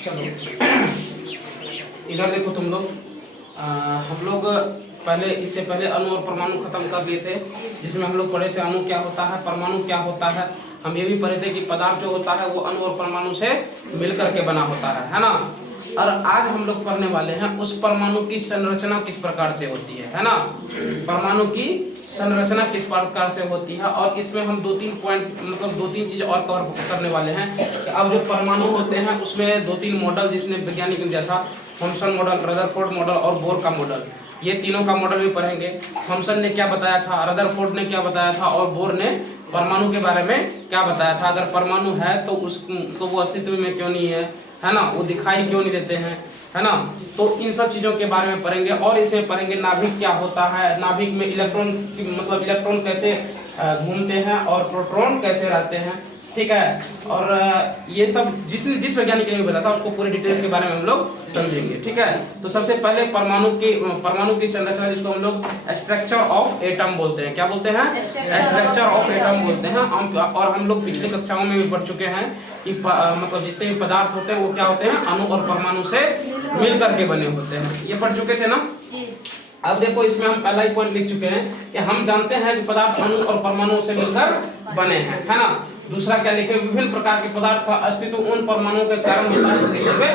चलो इधर देखो तुम लोग, हम लोग पहले इससे पहले अणु और परमाणु खत्म कर लिए थे, जिसमें हम लोग पढ़े थे अणु क्या होता है, परमाणु क्या होता है। हम ये भी पढ़े थे कि पदार्थ जो होता है वो अणु और परमाणु से मिलकर के बना होता है ना। और आज हम लोग पढ़ने वाले हैं उस परमाणु की संरचना किस प्रकार से होती है ना। परमाणु की संरचना किस प्रकार से होती है, और इसमें हम 2-3 पॉइंट मतलब 2-3 चीज और कवर करने वाले हैं। अब जो परमाणु होते हैं उसमें 2-3 मॉडल जिसने वैज्ञानिक ने दिया था, थॉमसन मॉडल, रदरफोर्ड मॉडल और बोर का मॉडल। ये तीनों का मॉडल भी पढ़ेंगे। थॉमसन ने क्या बताया था, रदरफोर्ड ने क्या बताया था, और बोर ने परमाणु के बारे में क्या बताया था। अगर परमाणु है तो वो अस्तित्व में क्यों नहीं है ना, वो दिखाई क्यों नहीं देते हैं, है ना। तो इन सब चीजों के बारे में पढ़ेंगे। और इसमें पढ़ेंगे नाभिक क्या होता है, नाभिक में इलेक्ट्रॉन मतलब इलेक्ट्रॉन कैसे घूमते हैं और प्रोटॉन कैसे रहते हैं, ठीक है। और ये सब जिस वैज्ञानिक ने बताया था उसको पूरे डिटेल्स के बारे में हम लोग समझेंगे, ठीक है। तो सबसे पहले परमाणु की संरचना, जिसको हम लोग स्ट्रक्चर ऑफ एटम बोलते हैं। क्या बोलते हैं? स्ट्रक्चर ऑफ एटम बोलते हैं। और हम लोग पिछली कक्षाओं में भी पढ़ चुके हैं कि मतलब जितने भी पदार्थ होते हैं वो क्या होते हैं, अणु और परमाणु से मिलकर के बने होते हैं। ये पढ़ चुके थे ना। अब देखो इसमें हम पहला ही पॉइंट लिख चुके हैं कि हम जानते हैं कि पदार्थ अणु और परमाणु से मिलकर बने हैं, है ना। दूसरा क्या लिखे, विभिन्न प्रकार के पदार्थ का अस्तित्व उन परमाणुओं के कारण होता है जिससे वे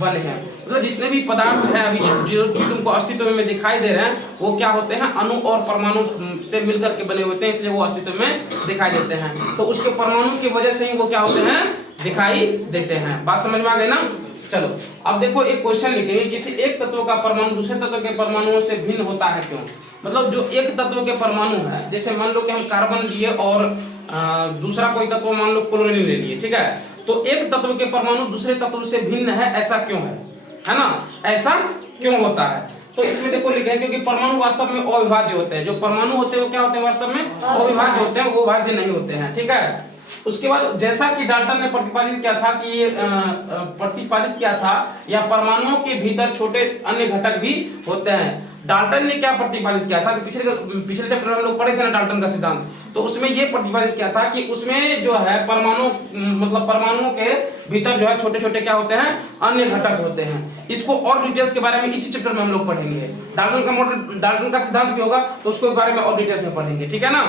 बने हैं। मतलब जितने भी पदार्थ हैं अभी जो तुमको अस्तित्व में दिखाई दे रहे हैं वो क्या होते हैं, अणु और परमाणु से मिलकर के बने होते हैं, इसलिए वो अस्तित्व में दिखाई देते हैं। तो उसके परमाणु की वजह से ही वो क्या होते हैं, दिखाई देते हैं। बात समझ में आ गई ना। चलो अब देखो एक क्वेश्चन लिखेंगे, किसी एक तत्व का परमाणु दूसरे तत्व के परमाणुओं से भिन्न होता है क्यों। मतलब जो एक तत्व के परमाणु है, जैसे मान लो कि हम कार्बन लिए और दूसरा कोई तत्व मान लो क्लोरीन ले लिए, ठीक है। तो एक तत्व के परमाणु दूसरे तत्व से भिन्न है, ऐसा क्यों है ना, ऐसा क्यों होता है। तो इसमें देखो लिखे, क्योंकि परमाणु वास्तव में अविभाज्य होते हैं। जो परमाणु होते हैं वो क्या होते हैं, वास्तव में अविभाज्य होते हैं, वो भाज्य नहीं होते हैं, ठीक है। उसके बाद जैसा कि डाल्टन ने प्रतिपादित किया था कि ये प्रतिपादित किया था या परमाणुओं के भीतर छोटे अन्य घटक भी होते हैं। डाल्टन ने क्या प्रतिपादित किया था कि पिछले चैप्टर में हम लोग पढ़े थे ना डाल्टन का सिद्धांत, तो उसमें ये प्रतिपादित किया था कि उसमें जो है परमाणु मतलब परमाणुओं के भीतर जो है छोटे छोटे क्या होते हैं, अन्य घटक होते हैं। इसको और डिटेल्स के बारे में इसी चैप्टर में हम लोग पढ़ेंगे। डाल्टन का सिद्धांत क्या होगा तो उसके बारे में और डिटेल्स में पढ़ेंगे, ठीक है ना।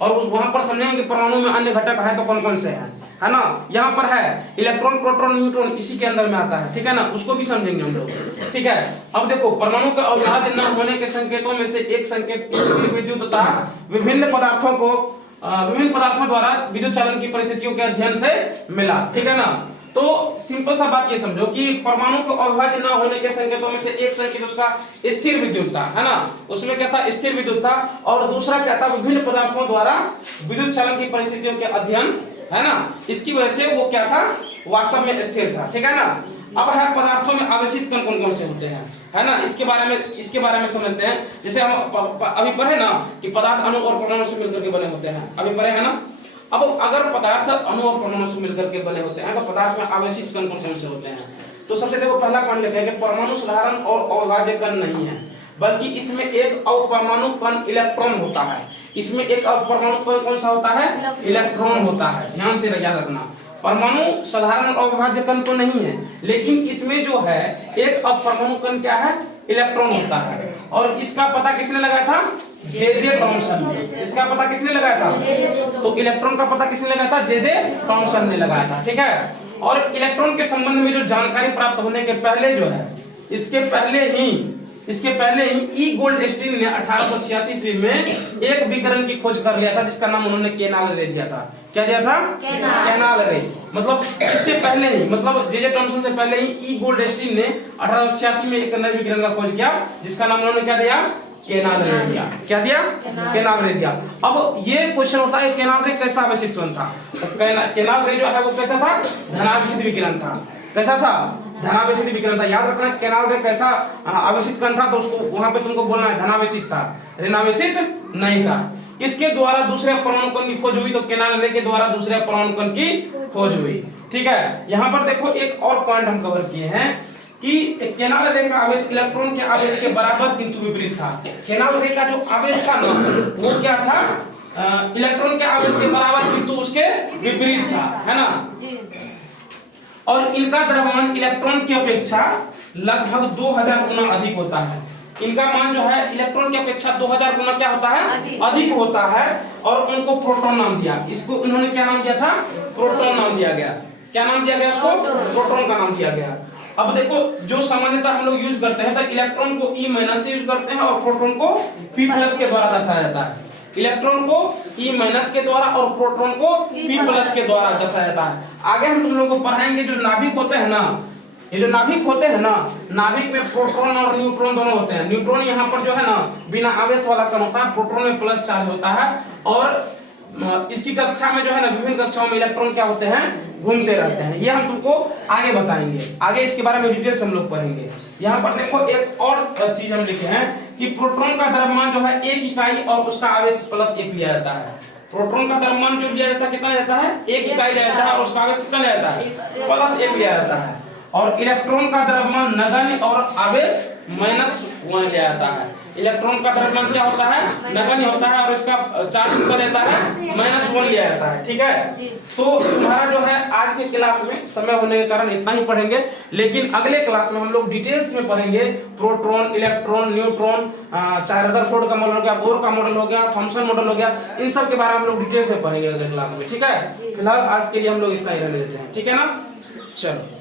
और उस वहां पर समझेंगे कि परमाणु में अन्य घटक है तो कौन कौन से हैं, है ना। यहाँ पर है इलेक्ट्रॉन, प्रोटॉन, न्यूट्रॉन, इसी के अंदर में आता है, ठीक है ना। उसको भी समझेंगे हम लोग, ठीक है। अब देखो परमाणु का अविभाज्य न होने के संकेतों में से एक संकेत विद्युत तथा विभिन्न पदार्थों द्वारा विद्युत चालन की परिस्थितियों के अध्ययन से मिला, ठीक है ना। तो सिंपल सा बात ये समझो कि परमाणु को अविभाज्य न होने के संकेतों में से एक संकेत उसका स्थिर विद्युत था, है ना। उसमें क्या था, स्थिर विद्युत था। और दूसरा क्या था, विभिन्न पदार्थों द्वारा विद्युत चालन की परिस्थितियों के अध्ययन, है ना। इसकी वजह से वो क्या था, वास्तव में स्थिर था, ठीक है ना। अब है पदार्थों में आवेशित कण कौन कौन से होते हैं, है ना। इसके बारे में समझते हैं। जैसे हम अभी पढ़े ना कि पदार्थ अणु और परमाणु से मिलकर के बने होते हैं, अभी पढ़े है ना। अब अगर पदार्थ अणु और परमाणु से मिलकर के बने होते हैं तो पदार्थ में आवेशित कण कौन से होते हैं। तो सबसे देखो पहला पॉइंट लिखा है कि परमाणु साधारण और अविभाज्य कण नहीं है, बल्कि इसमें एक अपरमाणु कण इलेक्ट्रॉन होता है। इसमें एक अपरमाणु कण कौन सा होता है, इलेक्ट्रॉन होता है। ध्यान से याद रखना, परमाणु साधारण और अविभाज्य कण तो नहीं है, लेकिन इसमें जो है एक अपरमाणु कण क्या है, इलेक्ट्रॉन होता है। और इसका पता किसने लगाया था, जे थॉमसन ने। इसका पता किसने लगाया था, तो इलेक्ट्रॉन का पता किसने लगाया था, जे थॉमसन ने लगाया था, ठीक है। और इलेक्ट्रॉन के संबंध में जो जानकारी प्राप्त होने के पहले जो है, इसके पहले ही ई गोल्डस्टीन ने 1886 ईस्वी में एक विकिरण की खोज कर लिया था, जिसका नाम उन्होंने केनाल रे दिया था। क्या दिया था, केनाल रे। मतलब इससे पहले ही, मतलब जे थॉमसन से पहले ही ई गोल्डस्टीन ने 1886 में एक नए विकिरण का खोज किया, जिसका नाम उन्होंने क्या दिया, केनाल रे दिया। क्या दिया, केनाल रे दिया। अब ये क्वेश्चन होता है केनाल रे कैसा आवेशित कण था। तो केनाल रे जो है वो कैसा था, धनावेशित विकिरण था। कैसा था, धनावेशित विकिरण था। याद रखना केनाल रे कैसा आवेशित कण था, तो उसको वहां पे तुमको बोलना है धनावेशित था, ऋणावेशित नहीं था। किसके द्वारा दूसरे परमाणु कण की खोज हुई, तो केनाल रे के द्वारा दूसरे परमाणु कण की खोज हुई, ठीक है। यहाँ पर देखो एक और पॉइंट हम कवर किए हैं कि केनाल रे का आवेश इलेक्ट्रॉन के आवेश के बराबर किंतु विपरीत था। केनाल रे का जो आवेश था ना वो क्या था, इलेक्ट्रॉन के आवेश के बराबर किंतु उसके विपरीत था, है ना। और इनका द्रव्यमान इलेक्ट्रॉन की अपेक्षा लगभग 2000 गुना अधिक होता है। इनका मान जो है इलेक्ट्रॉन की अपेक्षा 2000 गुना क्या होता है, अधिक होता है। और उनको प्रोटॉन नाम दिया। इसको उन्होंने क्या नाम दिया था, प्रोटॉन नाम दिया गया। क्या नाम दिया गया उसको, प्रोटॉन का नाम दिया गया। अब देखो जो सामान्यतः हम लोग यूज करते हैं तो इलेक्ट्रॉन को E माइनस से यूज करते हैं और प्रोटॉन को P प्लस के द्वारा दर्शाया जाता है। इलेक्ट्रॉन को E माइनस के द्वारा और प्रोटॉन को P प्लस के द्वारा दर्शाया जाता है। आगे हम तुम लोगों को पढ़ाएंगे जो नाभिक होते हैं ना, ये जो नाभिक होते हैं ना, नाभिक में प्रोटॉन और न्यूट्रॉन दोनों होते हैं। न्यूट्रॉन यहाँ पर जो है ना बिना आवेश वाला कण होता है, प्रोटॉन में प्लस चार्ज होता है। और इसकी कक्षा में जो है ना विभिन्न कक्षाओं में इलेक्ट्रॉन क्या होते हैं, घूमते रहते हैं। ये हम तुमको आगे बताएंगे, आगे इसके बारे में डिटेल से हम लोग पढ़ेंगे। यहाँ पर देखो एक और चीज हम लिखे हैं कि प्रोटॉन का द्रव्यमान जो है 1 इकाई और उसका आवेश प्लस 1 लिया जाता है। प्रोटॉन का द्रव्यमान जो लिया जाता है कितना जाता है, 1 इकाई लिया जाता है और उसका आवेश कितना लिया जाता है, प्लस 1 लिया जाता है। और इलेक्ट्रॉन का द्रव्यमान नगण्य और आवेश -1 लिया जाता है। इलेक्ट्रॉन का द्रव्यमान क्या होता है, नगण्य होता है और इसका चार्ज कितना रहता है, -1 लिया जाता है। ठीक है, तो तुम्हारा जो है आज के क्लास में समय होने के कारण इतना ही पढ़ेंगे, लेकिन अगले क्लास में हम लोग डिटेल्स में पढ़ेंगे प्रोटॉन, इलेक्ट्रॉन, न्यूट्रॉन, चाहे रदरफोर्ड का मॉडल हो गया, बोर का मॉडल हो गया, थॉमसन मॉडल हो गया, इन सब के बारे में हम लोग डिटेल्स में पढ़ेंगे अगले क्लास में। ठीक है, फिलहाल आज के लिए हम लोग इतना ही रहने देते हैं। ठीक है ना, चलो।